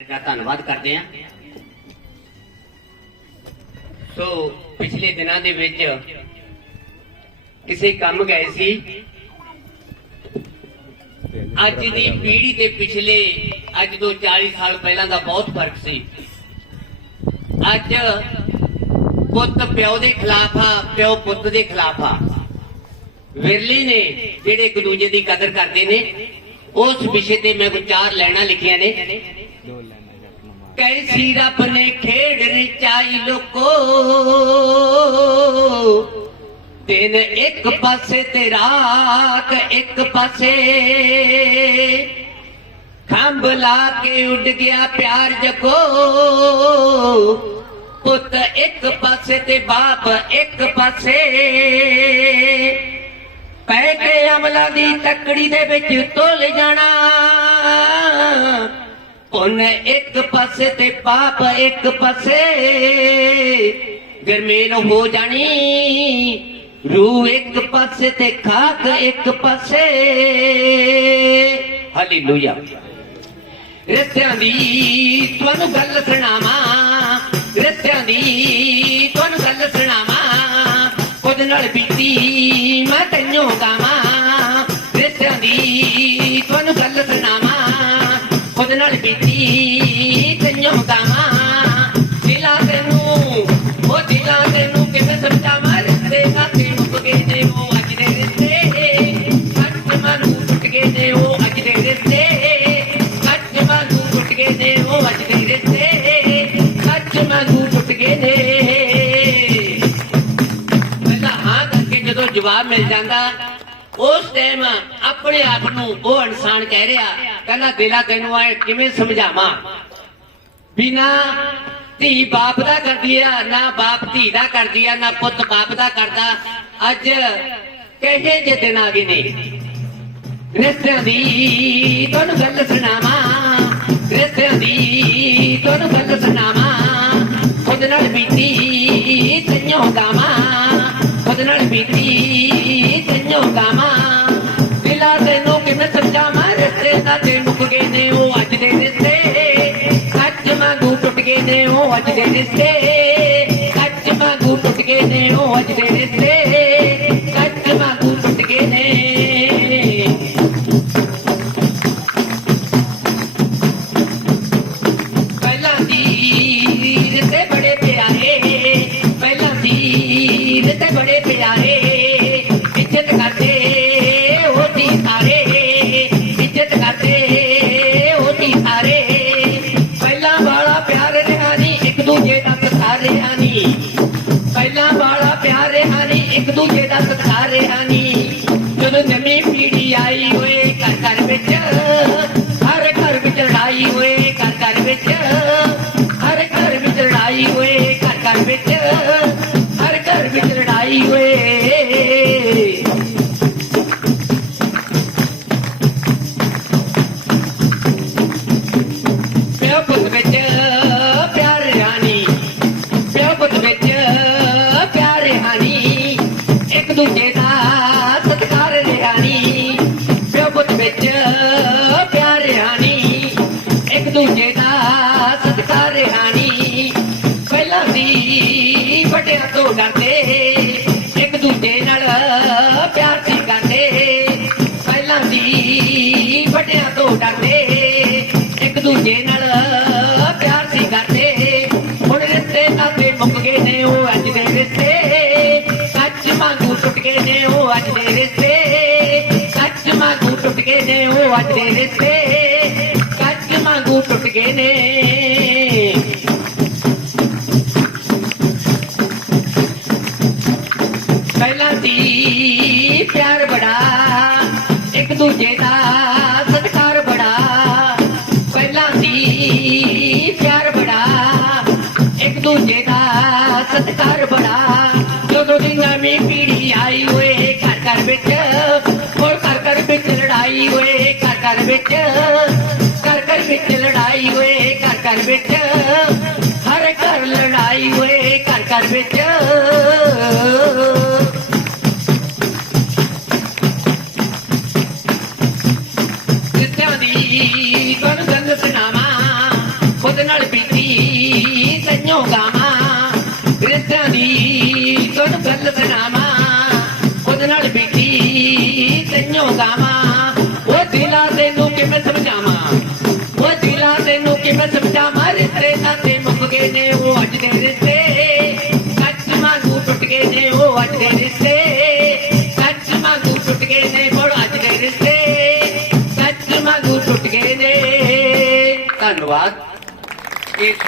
ਦਾ ਧੰਨਵਾਦ ਕਰਦੇ ਹਾਂ। ਸੋ, ਪਿਛਲੇ ਦਿਨਾਂ ਦੇ ਵਿੱਚ ਕਿਸੇ ਕੰਮ ਗਏ ਸੀ। ਅੱਜ ਦੀ ਪੀੜ੍ਹੀ ਤੇ ਪਿਛਲੇ ਅੱਜ ਤੋਂ 40 ਸਾਲ ਪਹਿਲਾਂ ਦਾ ਬਹੁਤ ਫ਼ਰਕ ਸੀ। ਅੱਜ ਪੁੱਤ ਪਿਓ ਦੇ ਖਿਲਾਫ ਆ, ਪਿਓ ਪੁੱਤ ਦੇ ਖਿਲਾਫ ਆ। ਵਿਰਲੇ ਨੇ ਜਿਹੜੇ ਇੱਕ ਦੂਜੇ ਦੀ ਕਦਰ ਕਰਦੇ ਨੇ, ਉਸ ਵਿਸ਼ੇ ਤੇ ਮੈਂ ਕੋਈ ਚਾਰ ਲੈਣਾ ਲਿਖੀਆਂ ਨੇ। ਕੈਸੀ ਰੱਬ ਨੇ ਖੇਡ ਰਚਾਈ ਲੋਕੋ? ਦਿਨ ਇੱਕ ਪਾਸੇ ਤੇ ਰਾਤ ਇੱਕ ਪਾਸੇ। ਖੰਭ ਲਾ ਕੇ ਉੱਡ ਗਿਆ ਪਿਆਰ ਜਗੋ। ਪੁੱਤ ਇੱਕ ਪਾਸੇ ਤੇ ਬਾਪ ਇੱਕ ਪਾਸੇ। ਪੈ ਕੇ ਅਮਲਾਂ ਦੀ ਤਕੜੀ ਦੇ ਵਿੱਚ ਤੁਲ ਜਾਣਾ। ਪੁੰਨ ਇੱਕ ਪਾਸੇ ਤੇ ਪਾਪ, ਇੱਕ ਪਾਸੇ ਗਰਮੇਲ ਹੋ ਜਾਣੀ। ਰੂਹ ਇੱਕ ਪਾਸੇ ਤੇ ਖਾਕ, ਇੱਕ ਪਾਸੇ। ਹਾਲੇਲੂਇਆ ਰਿਸ਼ਤਿਆਂ ਦੀ ਤੁਹਾਨੂੰ ਗੱਲ ਸੁਣਾਵਾਂ, ਰਿਸ਼ਤਿਆਂ ਦੀ ਤੁਹਾਨੂੰ ਗੱਲ ਸੁਣਾਵਾਂ। ਉਹਦੇ ਨਾਲ ਬੀਤੀ ਮੈਂ ਤੈਨੂੰ ਗਾਵਾਂ। ਉਹਦੇ ਨਾਲ ਬੀਤੀ ਤੈਨੂੰ ਗਾਵਾਂ ਦਿਲਾਂ ਤੈਨੂੰ ਉਹ ਦਿਲਾਂ ਤੈਨੂੰ ਕਿਵੇਂ ਸਮਝਾਵਾਂ ਰਿਸ਼ਤੇ ਨਾਤੇ ਮੁੱਕ ਗਏ ਨੇ ਉਹ ਅੱਜ ਦੇ ਰਿਸ਼ਤੇ ਸੱਚ ਮਨ ਟੁੱਟ ਗਏ ਨੇ ਉਹ ਅੱਜ ਦੇ ਰਿਸ਼ਤੇ ਸੱਚ ਮਨ ਟੁੱਟ ਗਏ ਨੇ ਉਹ ਅੱਜ ਦੇ ਰਿਸ਼ਤੇ ਸੱਚ ਮਨ ਟੁੱਟ ਗਏ ਨੇ ਪਹਿਲਾਂ ਹਾਂ ਕਰਕੇ ਜਦੋਂ ਜਵਾਬ ਮਿਲ ਜਾਂਦਾ ਉਸ ਟਾਈਮ ਆਪਣੇ ਆਪ ਨੂੰ ਉਹ ਇਨਸਾਨ ਕਹਿ ਰਿਹਾ, ਕਹਿੰਦਾ ਦਿਲਾ ਤੈਨੂੰ ਆਏ ਕਿਵੇਂ ਸਮਝਾਵਾਂ? ਬਿਨਾ ਧੀ ਬਾਪ ਦਾ ਕਰਦੀ ਆ, ਨਾ ਬਾਪ ਧੀ ਦਾ ਕਰਦੀ ਆ, ਨਾ ਪੁੱਤ ਬਾਪ ਦਾ ਕਰਦਾ। ਅੱਜ ਕਹੇ ਜੇ ਦਿਨ ਆ ਗਏ ਨੇ, ਰਿਸ਼ਤਿਆਂ ਦੀ ਤੁਹਾਨੂੰ ਗੱਲ ਸੁਣਾਵਾਂ, ਰਿਸ਼ਤਿਆਂ ਦੀ ਤੁਹਾਨੂੰ ਗੱਲ ਸੁਣਾਵਾਂ। ਉਹਦੇ ਨਾਲ ਬੀਤੀ ਤੈਨੂੰ ਗਾਵਾਂ ਨਾਲ ਬੀਤੀ ਟੁੱਟ ਗਏ ਨੇ ਉਹ ਅੱਜ ਦੇ ਰਿਸ਼ਤੇ ਦੂਜੇ ਦਾ ਸਤਿਕਾਰ ਰਿਹਾ ਨਹੀਂ ਜਦੋਂ ਨਵੀਂ ਪੀੜੀ ਆਈ ਹੋਏ ਘਰ ਘਰ ਵਿੱਚ। ਦੂਜੇ ਦਾ ਸਤਿਕਾਰ ਰਿਹਾਨੀ ਪਿਓ ਪੁੱਤ ਵਿੱਚ ਪਿਆਰ ਹਾਨੀ ਇੱਕ ਦੂਜੇ ਦਾ ਸਤਿਕਾਰ ਰਿਹਾਨੀ ਪਹਿਲਾਂ ਦੀ ਵੱਡਿਆਂ ਤੋਂ ਡਰਦੇ, ਇੱਕ ਦੂਜੇ ਨਾਲ ਪਿਆਰ ਸੀ ਕਰਦੇ। ਪਹਿਲਾਂ ਦੀ ਵੱਡਿਆਂ ਤੋਂ ਡਰਦੇ। ਟੁੱਟ ਗਏ ਨੇ, ਉਹ ਅੱਜ ਦੇ ਰਿਸ਼ਤੇ ਸੱਚ ਵਾਂਗੂ ਟੁੱਟ ਗਏ ਨੇ। ਪਹਿਲਾਂ ਦੀ ਪਿਆਰ ਬੜਾ, ਇੱਕ ਦੂਜੇ ਦਾ ਘਰ ਵਿੱਚ ਘਰ ਘਰ ਵਿੱਚ ਲੜਾਈ ਹੋਏ ਘਰ ਘਰ ਵਿੱਚ। ਹਰ ਘਰ ਲੜਾਈ ਹੋਏ ਘਰ ਘਰ ਵਿੱਚ। ਜਿੱਤਿਆਂ ਦੀ ਤੁਹਾਨੂੰ ਸੰਗ ਸੁਣਾਵਾ, ਖੁਦ ਨਾਲ ਪੀਤੀ ਸੰਜੋ ਗਾਵਾ। ਰਿੱਤਿਆਂ ਦੀ ਤੁਹਾਨੂੰ ਗੱਲ ਸੁਣਾਵਾ, ਖੁਦ ਨਾਲ ਪੀਤੀ ਸੰਜੋ ਗਾਵਾ। ਰਿਸ਼ਤੇ। ਸੱਚ ਮੰਗੂ ਟੁੱਟ ਗਏ ਨੇ, ਬੋਲ ਅੱਜ ਦੇ ਰਿਸ਼ਤੇ। ਸੱਚ ਮੰਗੂ ਟੁੱਟ ਗਏ ਨੇ। ਧੰਨਵਾਦ। ਇਸ